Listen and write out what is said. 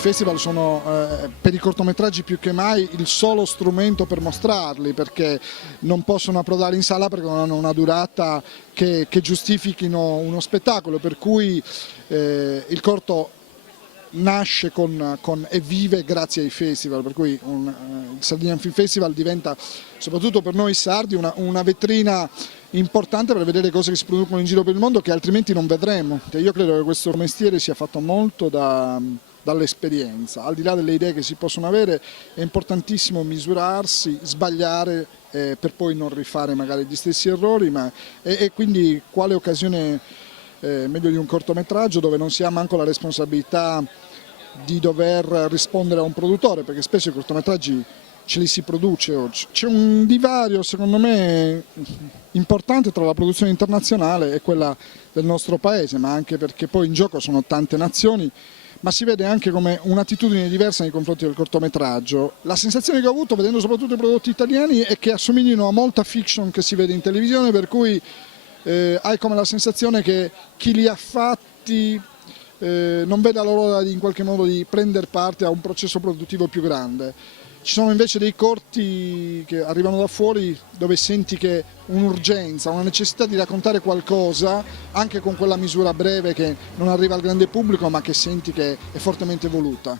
festival sono per i cortometraggi più che mai il solo strumento per mostrarli, perché non possono approdare in sala perché non hanno una durata che giustifichino uno spettacolo, per cui il corto nasce e vive grazie ai festival, per cui il Sardinian Film Festival diventa soprattutto per noi sardi una vetrina importante per vedere cose che si producono in giro per il mondo che altrimenti non vedremo. Io credo che questo mestiere sia fatto molto dall'esperienza, al di là delle idee che si possono avere è importantissimo misurarsi, sbagliare per poi non rifare magari gli stessi errori, e quindi quale occasione meglio di un cortometraggio dove non si ha manco la responsabilità di dover rispondere a un produttore, perché spesso i cortometraggi ce li si produce oggi. C'è un divario secondo me importante tra la produzione internazionale e quella del nostro paese, ma anche perché poi in gioco sono tante nazioni, ma si vede anche come un'attitudine diversa nei confronti del cortometraggio. La sensazione che ho avuto vedendo soprattutto i prodotti italiani è che assomiglino a molta fiction che si vede in televisione, per cui hai come la sensazione che chi li ha fatti non veda l'ora in qualche modo di prendere parte a un processo produttivo più grande. Ci sono invece dei corti che arrivano da fuori dove senti che un'urgenza, una necessità di raccontare qualcosa anche con quella misura breve che non arriva al grande pubblico ma che senti che è fortemente voluta.